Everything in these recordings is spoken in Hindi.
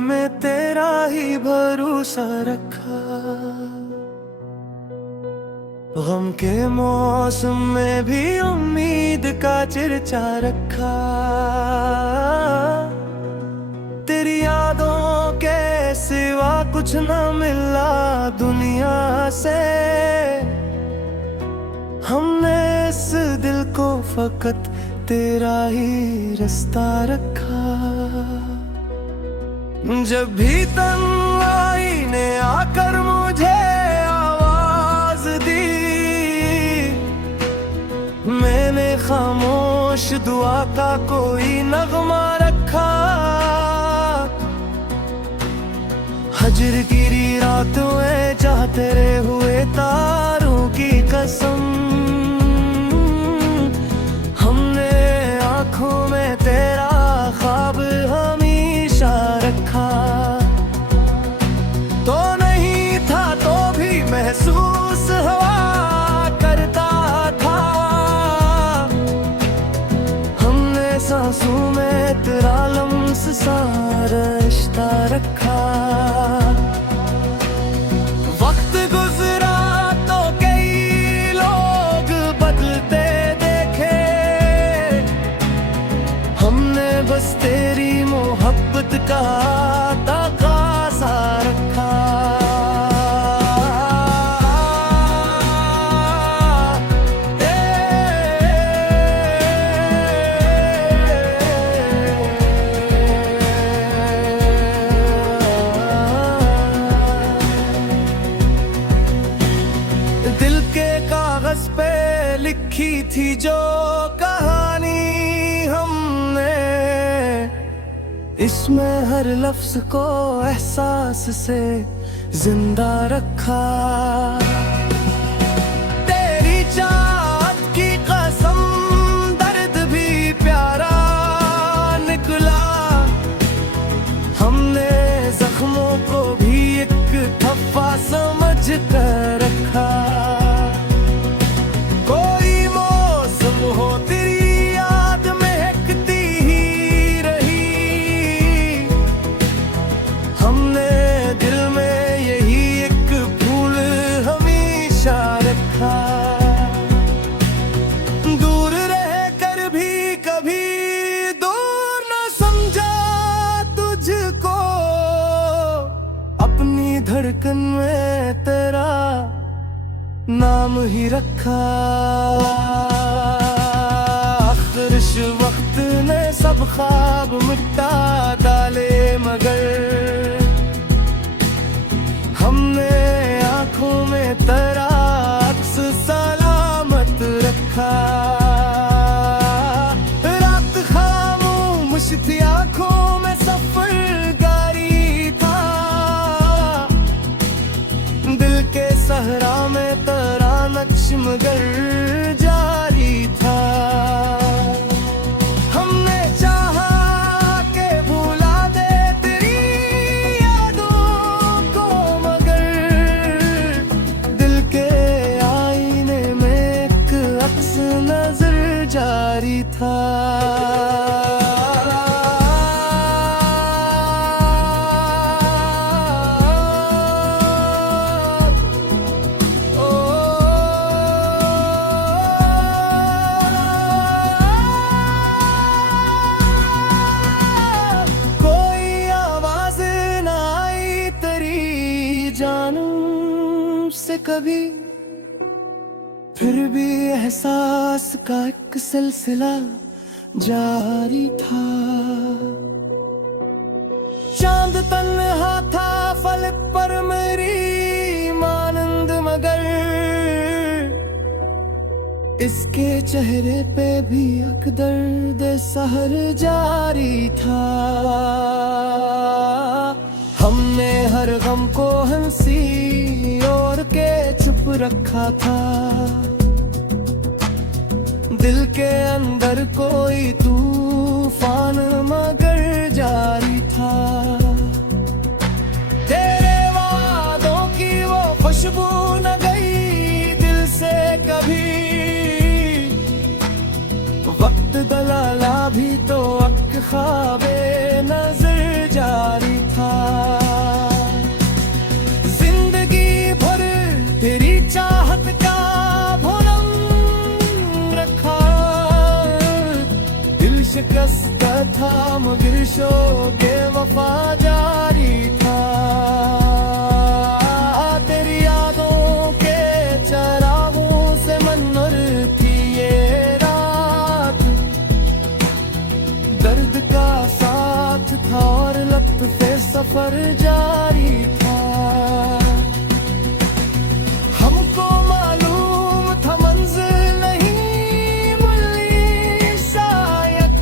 में तेरा ही भरोसा रखा। गम के मौसम में भी उम्मीद का चिरचा रखा। तेरी यादों के सिवा कुछ न मिला दुनिया से। हमने इस दिल को फकत तेरा ही रास्ता रखा। जब भी तन्हाई ने आकर मुझे आवाज दी, मैंने खामोश दुआ का कोई नगमा रखा। हजर गिरी रातों में चाहते हुए तारों की कसम, हमने आंखों में तेरा ख्वाब हमेशा रखा। तो नहीं था तो भी महसूस हुआ करता था। हमने सांसों में तेरा लम्स सा रिश्ता रखा। वक्त गुजरा तो कई लोग बदलते देखे, हमने बस तेरी मोहब्बत का तकाज़ा रखा। दिल के कागज पे लिखी थी जो कहानी हमने, इसमें हर लफ्ज को एहसास से जिंदा रखा। तेरी चाहत की कसम दर्द भी प्यारा निकला। हमने जख्मों को भी एक ठप्पा समझ कर रखा। कोई मौसम हो तेरी याद महकती ही रही, हमने दिल में यही एक फूल हमेशा रखा। दूर रह कर भी कभी दूर न समझा तुझको, अपनी धड़कन में तेरा नाम ही रखा। आखिर वक्त ने सब ख्वाब मिटा डाले, मगर हमने आंखों में तेरा अक्स सलामत रखा। रात खामोश थी आंखों में सफर जारी था, दिल के सहरा में तेरा नक्श मगर जारी था। हमने चाहा के भुला दे तेरी यादों को, मगर दिल के आईने में एक अक्स नजर जारी था। जानूं से कभी, फिर भी एहसास का एक सिलसिला जारी था। चांद तन्हा था फलक पर मेरी मानंद, मगर इसके चेहरे पे भी एक दर्द सहर जारी था। हमने हर गम को हंसी और के चुप रखा था। दिल के अंदर कोई तूफान मगर जारी था। तेरे वादों की वो खुशबू न गई दिल से कभी, वक्त दलाला भी तो अक ख्वाबे नजर जारी था। था मगर शोके वफा जारी था। तेरी यादों के चरागों से मनर थी ये रात, दर्द का साथ था और लत्फ़े सफर जारी था। हमको मालूम था मंजिल नहीं मिली शायद,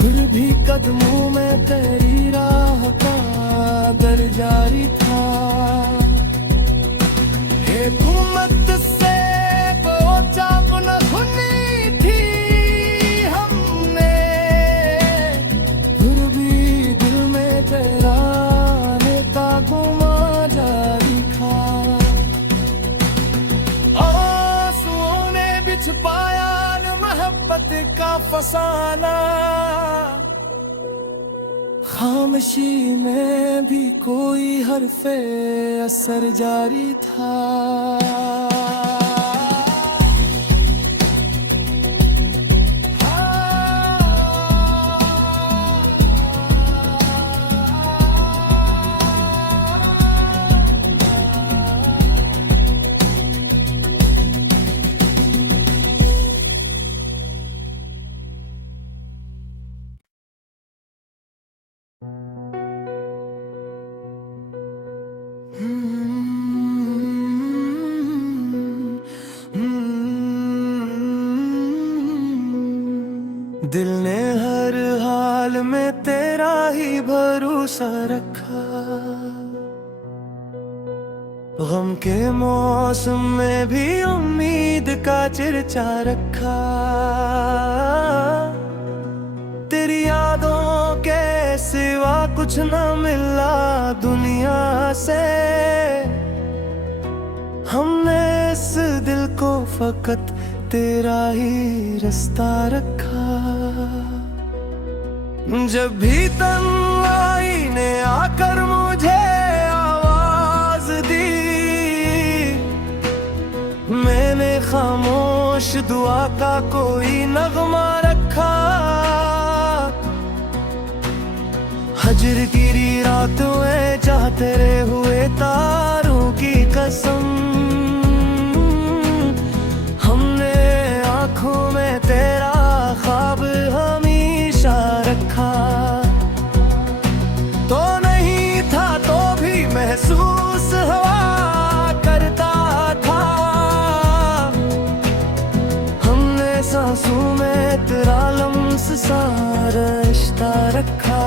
फिर भी कदमों में तेरी राह का दर जारी था। हुकूमत से पहुंचा पुनः थी हमने, फिर भी दिल में तेरा नेता घुमा जारी था। आंसुओं ने बिछ पाया न मोहब्बत का फसाना, खामोशी में भी कोई हरफे असर जारी था। दिल ने हर हाल में तेरा ही भरोसा रखा, गम के मौसम में भी उम्मीद का चर्चा रखा। तेरी यादों के सिवा कुछ न मिला दुनिया से, हमने इस दिल को फकत तेरा ही रास्ता रखा। जब भी तन्हाई ने आकर मुझे आवाज दी, मैंने खामोश दुआ का कोई नगमा रखा। हजर गिरी रातों में चाहते रहे हुए तारों की कसम, हमने आँखों में तेरा ख्वाब हमेशा रखा। तो नहीं था तो भी महसूस हुआ करता था, हमने सांसों में तेरा लम्स सा रिश्ता रखा।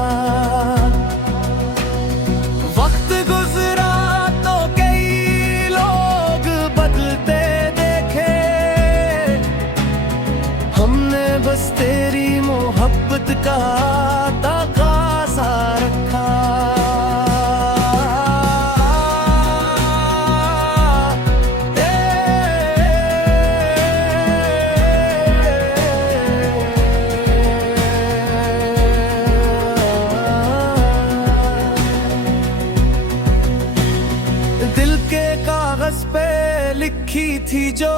वक्त गुजरा तो कई लोग बदलते देखे, हमने बस तेरी मोहब्बत का तकाज़ा रखा। दिल के कागज पे लिखी थी जो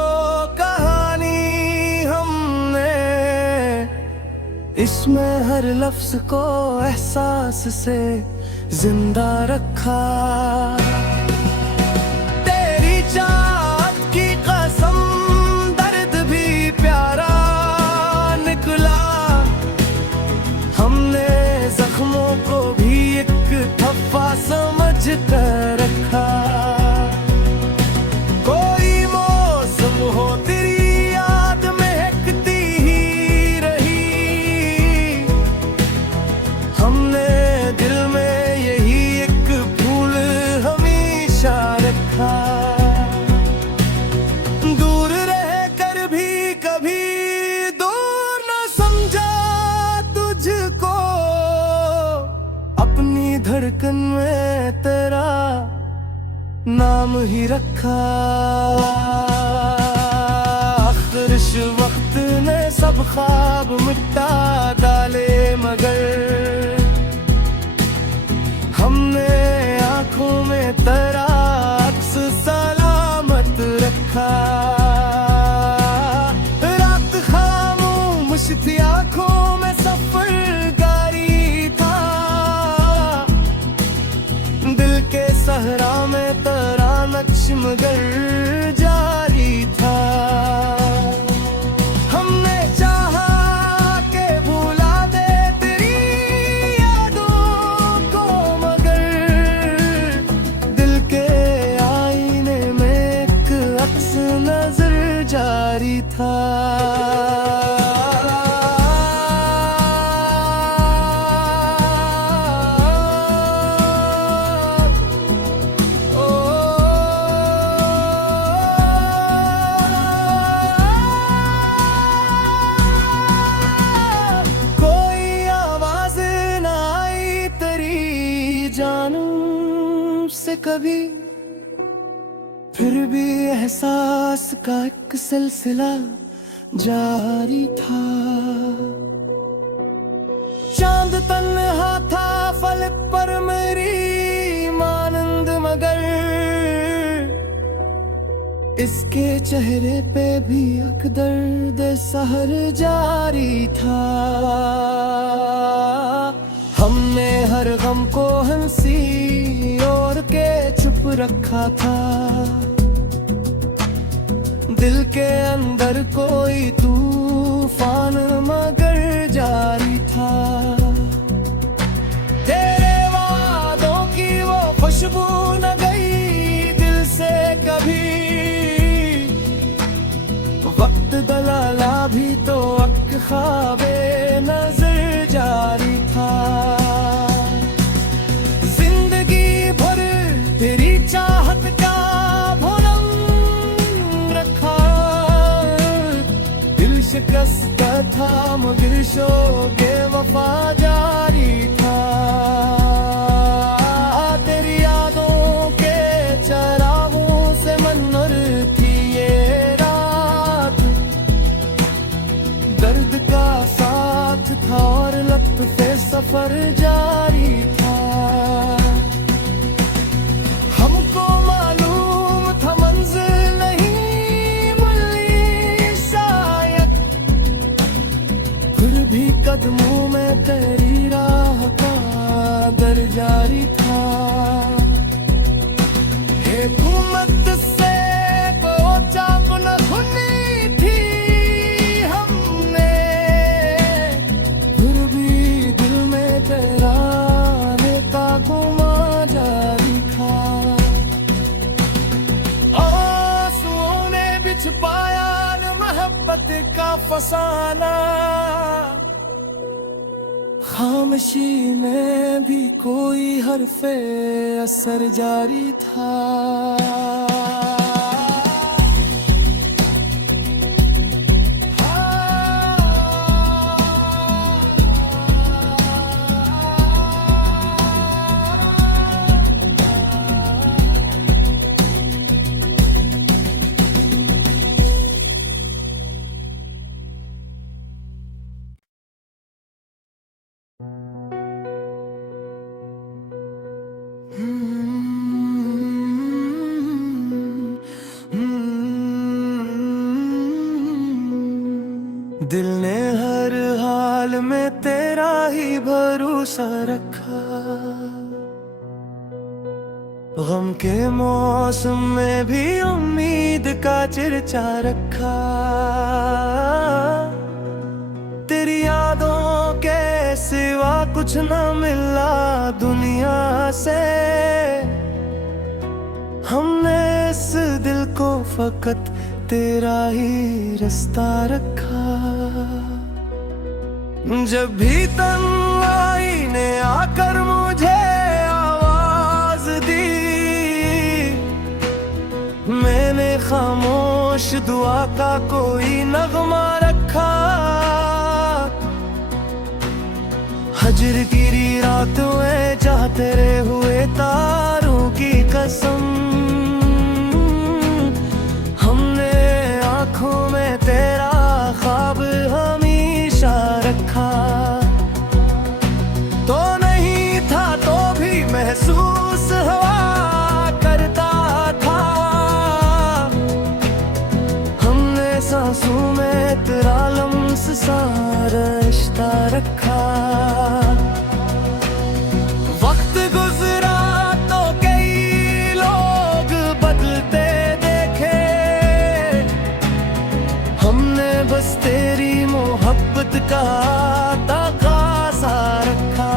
कहानी हमने, इसमें हर लफ्ज को एहसास से जिंदा रखा। तेरी चाहत की कसम दर्द भी प्यारा निकला, हमने जख्मों को भी एक ठप्पा समझ कर रखा। कोई मौसम हो तेरी याद महकती ही रही, हमने दिल में यही एक फूल हमेशा रखा। दूर रह कर भी कभी दूर न समझा तुझको, अपनी धड़कन में तेरा नाम ही रखा। आखिर वक्त ने सब ख्वाब मिटा डाले, मगर हमने आंखों में तेरा अक्स सलामत रखा। रात खामोश थी आंखों में सब कभी, फिर भी एहसास का एक सिलसिला जारी था। चांद तन्हा था फलक पर मेरी मानंद, मगर इसके चेहरे पे भी एक दर्द सहर जारी था। हमने हर गम को हंसी और के चुप रखा था। दिल के अंदर कोई तूफान मगर जारी था। तेरे वादों की वो खुशबू न गई दिल से कभी। वक्त दलाला भी तो एक ख्वाबे नजर जारी था। जिंदगी भर तेरी चाहत का भरम रखा। दिल शिकस्त था मगर शोके वफा जारी था। तेरी यादों के चरागों से मनर थी ये रात। दर्द का साथ था और लत्फ़े सफर जारी था। हमको मालूम था मंजिल नहीं मिली शायद, फिर भी कदमों में तेरी राह का दर जारी था। हुकूमत से पहुंचा न खुली थी हमने, फिर भी दिल में तेरा आने का गुमा जारी था। आंसुओं ने बिछ पाया न मोहब्बत का फसाना। खामोशी में भी कोई हरफे असर जारी था। दिल ने हर हाल में तेरा ही भरोसा रखा। गम के मौसम में भी उम्मीद का चिरचा रखा। तेरी यादों के सिवा कुछ न मिला दुनिया से। हमने इस दिल को फकत तेरा ही रास्ता रखा। जब भी तन्हाई ने आकर मुझे आवाज दी, मैंने खामोश दुआ का कोई नगमा रखा। हजर गिरी रातों में चाहते हुए तारों की कसम। हमने आंखों में तेरा ख्वाब हमेशा रखा। तो नहीं था तो भी महसूस हुआ करता था। हमने सांसों में तेरा लम्स सा रिश्ता रखा। वक्त गुजरा तो कई लोग बदलते देखे। हमने बस तेरी मोहब्बत का तकाज़ा रखा।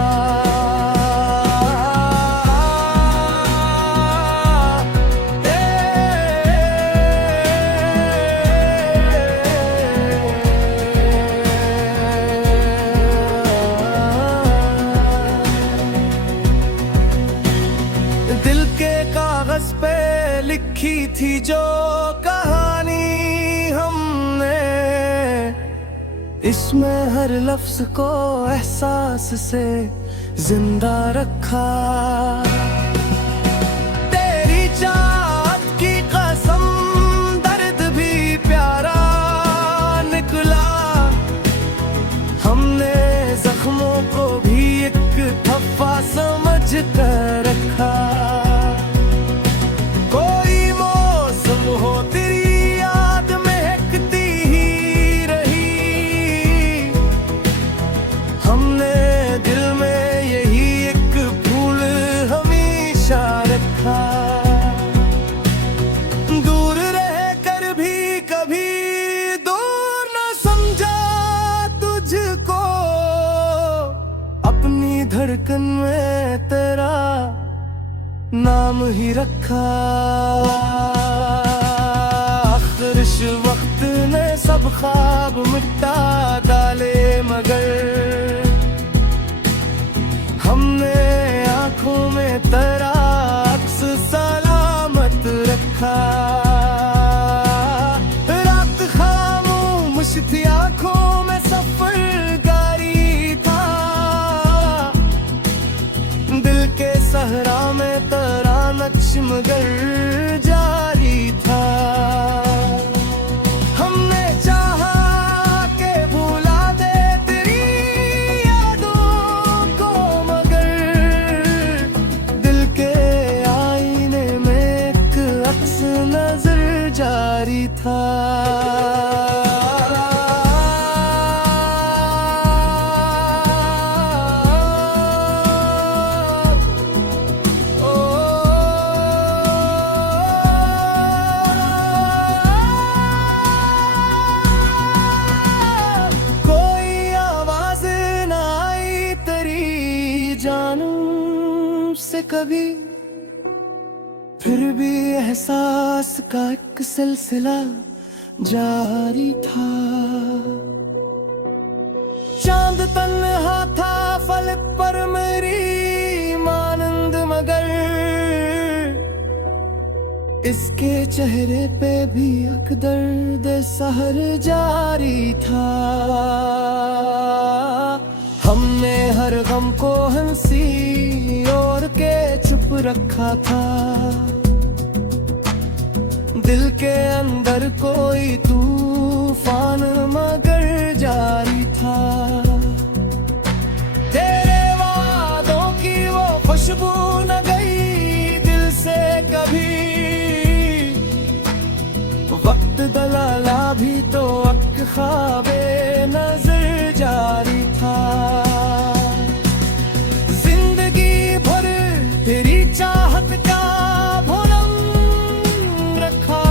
दिल के कागज पे लिखी थी जो कहानी हमने, इसमें हर लफ्ज को एहसास से जिंदा रखा। नाम ही रखा। आखिर वक्त ने सब ख्वाब मिटा डाले, मगर हमने आंखों में तेरा अक्स सलामत रखा। रात खामोश थी, आंखों में सफर गारी था। दिल के सहरा में तेरा नक्श मगर जारी था। हमने चाहा के भुला दे तेरी यादों को, मगर दिल के आईने में एक अक्स नजर जारी था। से कभी फिर भी एहसास का एक सिलसिला जारी था। चांद तन्हा था फलक पर मेरी मानंद, मगर इसके चेहरे पे भी एक दर्द सहर जारी था। हमने हर गम को हंसी और के चुप रखा था। दिल के अंदर कोई तूफान मगर जारी था। तेरे वादों की वो खुशबू न गई दिल से कभी। वक्त दलाला भी तो अक ख्वाबे नजर जारी था। जिंदगी भर तेरी चाहत का भरम रखा।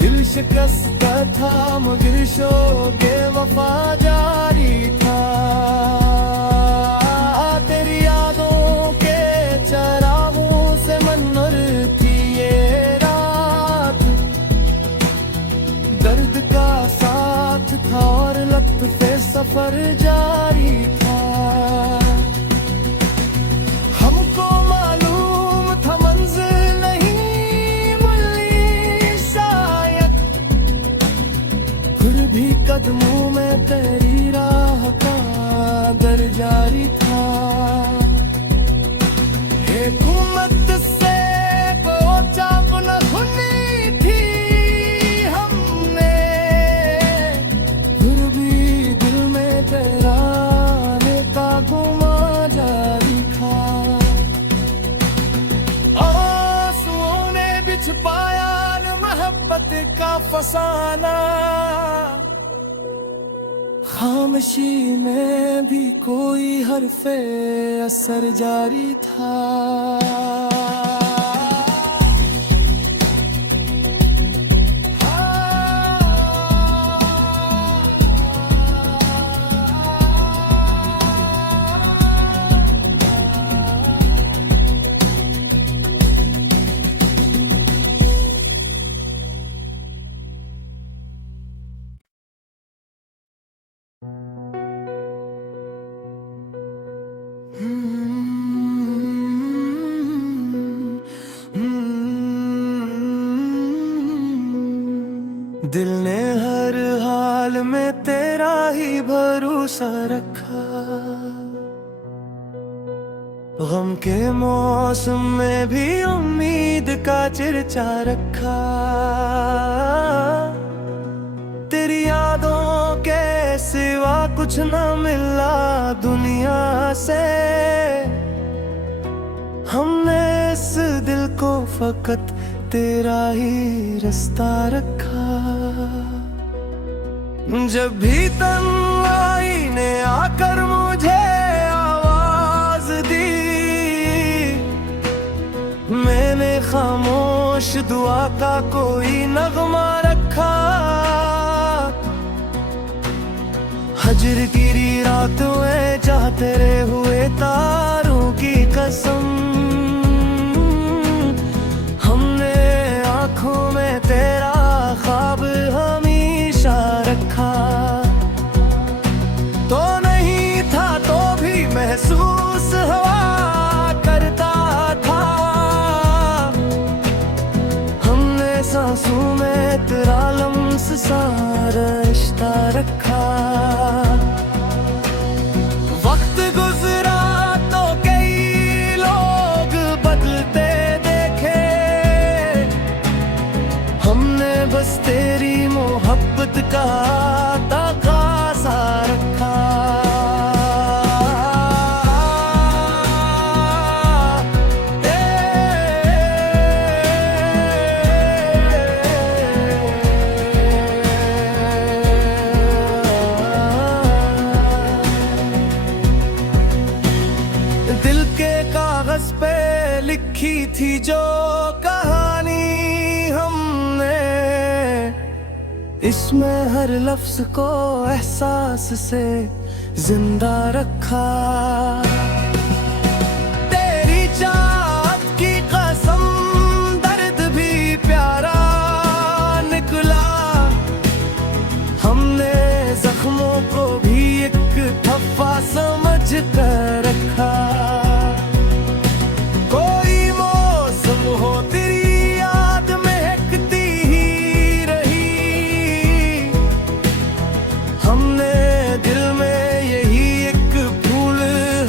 दिल शिकस्त था मगर शौक़े वफा जारी था। तेरी यादों के चरागों से मनर थी ये रात। दर्द का साथ था और लत्फ़े सफर जारी था। हमको मालूम था मंजिल नहीं मिली शायद, फिर भी कदमों में तेरी राह का दर जारी था। हुकूमत से कोई चाप न खुली थी हमने, फिर भी दिल में तेरा आने का गुमा जारी था। आंसुओं ने बिछ पाया मोहब्बत का फसाना। खामोशी में भी कोई हरफे असर जारी था। दिल ने हर हाल में तेरा ही भरोसा रखा। गम के मौसम में भी उम्मीद का चिरचा रखा। तेरी यादों के सिवा कुछ न मिला दुनिया से। हमने इस दिल को फकत तेरा ही रास्ता रखा। जब भी तन्हाई ने आकर मुझे आवाज दी, मैंने खामोश दुआ का कोई नगमा रखा। हजर गिरी रातों में चाहते हुए तारों की कसम, हवा करता था। हमने सांसों में तेरा लम्स सा रिश्ता रखा। वक्त गुजरा तो कई लोग बदलते देखे, हमने बस तेरी मोहब्बत का तकाज़ा रखा। दिल के कागज पे लिखी थी जो कहानी हमने, इसमें हर लफ्ज को एहसास से जिंदा रखा। तेरी चाहत की कसम दर्द भी प्यारा निकला। हमने जख्मों को भी एक ठप्पा समझ कर रखा। कोई मौसम हो तेरी याद महकती ही रही, हमने दिल में यही एक फूल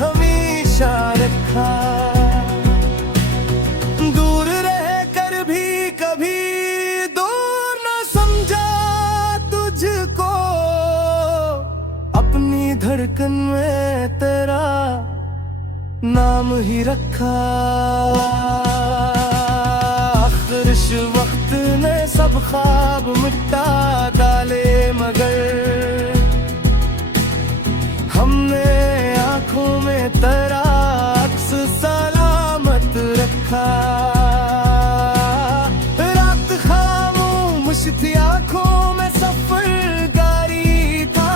हमेशा रखा। दूर रह कर भी कभी दूर न समझा तुझको, अपनी धड़कन में तेरा नाम ही रखा। आखिर वक्त ने सब ख्वाब मिटा डाले, मगर हमने आंखों में तेरा अक्स सलामत रखा। रात खामोश थी, आंखों में सफर जारी था।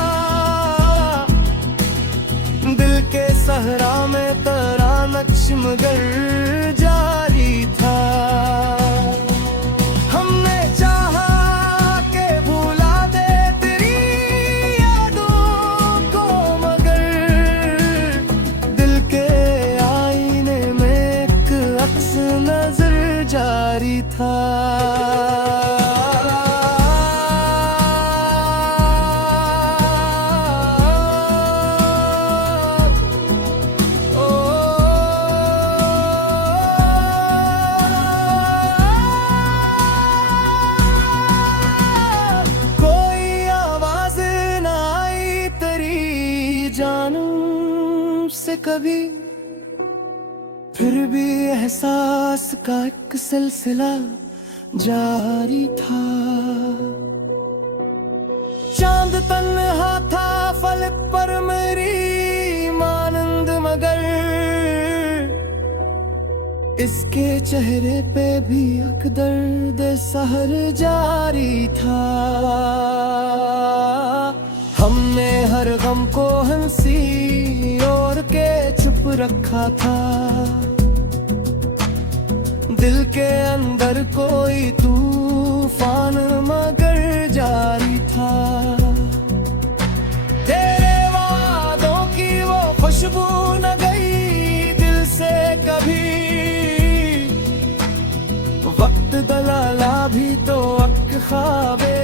दिल के सहरा में तेरा नक्श मगर जारी था। हमने चाहा के भुला दे तेरी यादों को, मगर दिल के आईने में एक अक्स नजर जारी था। जानूं से कभी, फिर भी एहसास का एक सिलसिला जारी था। चांद तन्हा था फलक पर मेरी मानंद, मगर इसके चेहरे पे भी एक दर्द सहर जारी था। हमने हर गम को हंसी और के चुप रखा था। दिल के अंदर कोई तूफान मगर जारी था। तेरे वादों की वो खुशबू न गई दिल से कभी, वक्त दलाला भी तो अक ख्वाबे